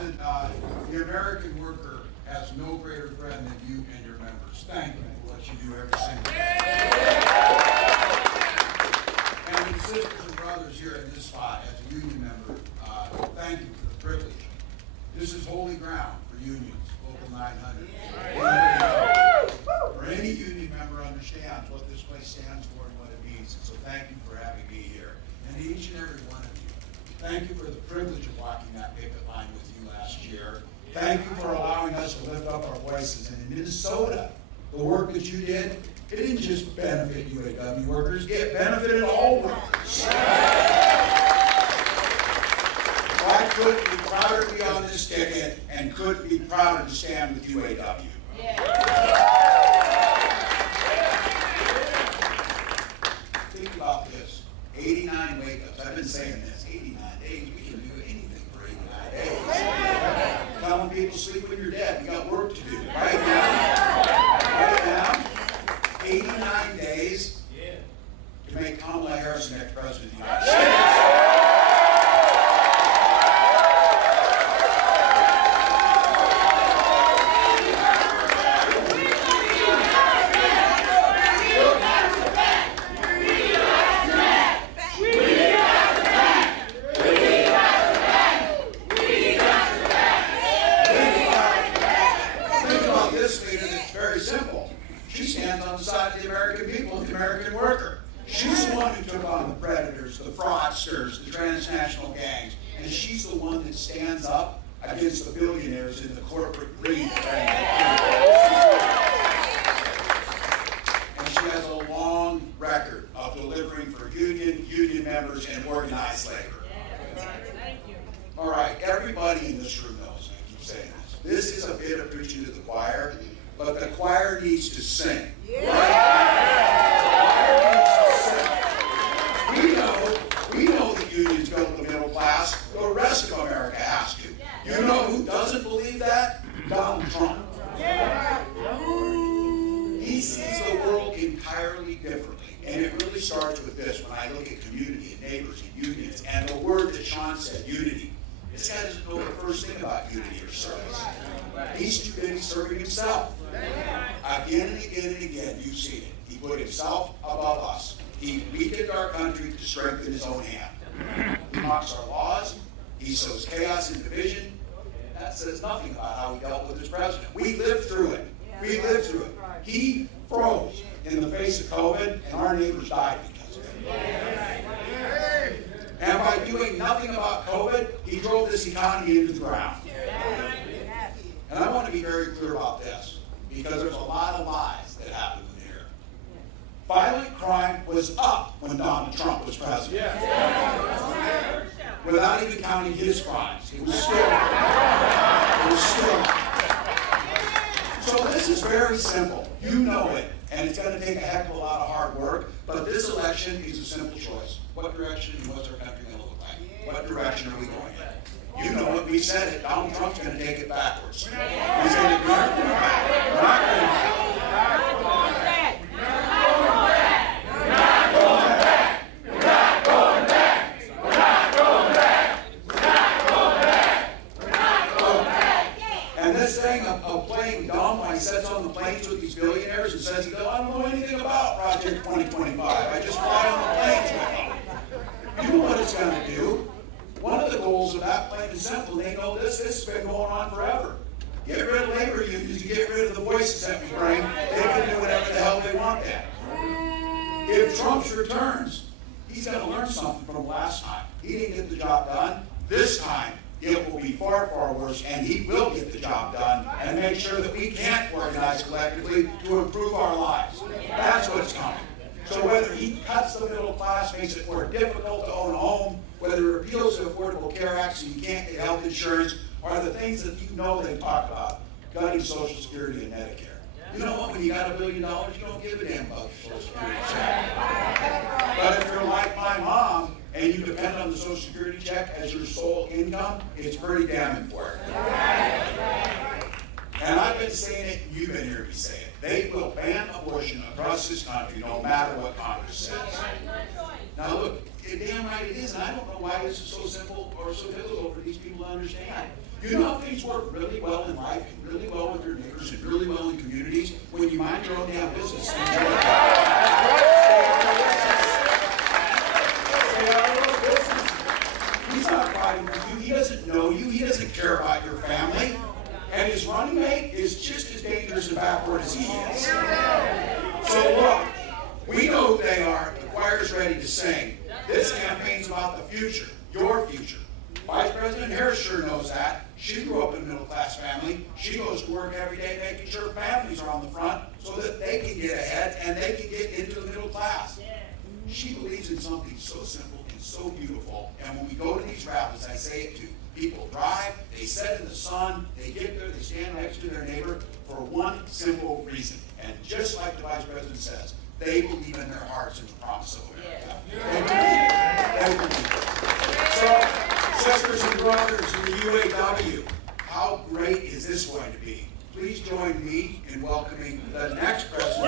President, the American worker has no greater friend than you and your members. Thank you for what you do every single day. And the sisters and brothers here in this spot, as a union member, thank you for the privilege. This is holy ground for unions, Local 900. For any union member understands what this place stands for and what it means. So thank you for having me here. And each and every one of you, thank you for the privilege of walking that picket line with you last year. Thank you for allowing us to lift up our voices. And in Minnesota, the work that you did, it didn't just benefit UAW workers, it benefited all workers. I couldn't be prouder to be on this ticket and couldn't be prouder to stand with UAW. Think about this, 89 wake-ups. I've been saying this, 89 days, we can do anything for 89 days. Telling people sleep when you're dead, we got work to do. Right now, 89 days to make Kamala-Harris the next president of the United States. The fraudsters, the transnational gangs, and she's the one that stands up against the billionaires in the corporate greed. And she has a long record of delivering for union members and organized labor. All right, everybody in this room knows, I keep saying this. This is a bit of preaching to the choir, but the choir needs to sing. We know the unions built the middle class. The rest of America has to. You know who doesn't believe that? Donald Trump. He sees the world entirely differently. And it really starts with this. When I look at community and neighbors and unions, and the word that Sean said, unity. This guy doesn't know the first thing about unity or service. He's too busy serving himself. Again and again and again, you've seen it. He put himself above us. He weakened our country to strengthen his own hand. He mocks our laws. He sows chaos and division. That says nothing about how he dealt with his president. We lived through it. We lived through it. He froze in the face of COVID, and our neighbors died because of it. And by doing nothing about COVID, he drove this economy into the ground. And I want to be very clear about this, because there's a lot of lies that happened. Violent crime was up when Donald Trump was president. Without even counting his crimes. It was still up. So this is very simple. You know it. And it's going to take a heck of a lot of hard work. But this election is a simple choice. What direction and what's our country going to look like? What direction are we going in? You know it. We said it. Donald Trump's going to take it backwards. He said it. We're not going back. We're not going back. Sits on the planes with these billionaires and says, I don't know anything about Project 2025. I just fly on the planes with them. You know what it's going to do. One of the goals of that plan is simple. They know this has been going on forever. Get rid of labor unions and get rid of the voices that we bring. They can do whatever the hell they want then. If Trump returns, he's going to learn something from last time. He didn't get the job done. This time, it will be far, far worse, and he will get the job done and make sure that we can't organize collectively to improve our lives. That's what's coming. So whether he cuts the middle class, makes it more difficult to own a home, whether he repeals the Affordable Care Act so you can't get health insurance, are the things that you know they talk about, gutting Social Security and Medicare. You know what? When you got $1 billion, you don't give a damn about your Social Security check. But if you're like my mom, and you depend on the Social Security check as your sole income, it's pretty damn important. And I've been saying it, and you've been hearing me say it. They will ban abortion across this country no matter what Congress says. Now look, damn right it is, and I don't know why this is so simple or so difficult for these people to understand. You know how things work really well in life, and really well with your neighbors, and really well in communities? When you mind your own damn business. Stay out of your business. He's not fighting for you. He doesn't know you. He doesn't care about your family. And his running mate is just as dangerous and backward as he is. So look, we know who they are. The choir's ready to sing. This campaign's about the future, your future. Vice President Harris sure knows that. She grew up in a middle-class family. She goes to work every day making sure families are on the front so that they can get ahead and they can get into the middle class. She believes in something so simple and so beautiful. And when we go to these rallies, I say it too. People drive, they sit in the sun, they get there, they stand next to their neighbor for one simple reason. And just like the Vice President says, they believe in their hearts in the promise of America. They believe it. So, sisters and brothers in the UAW, how great is this going to be? Please join me in welcoming the next president.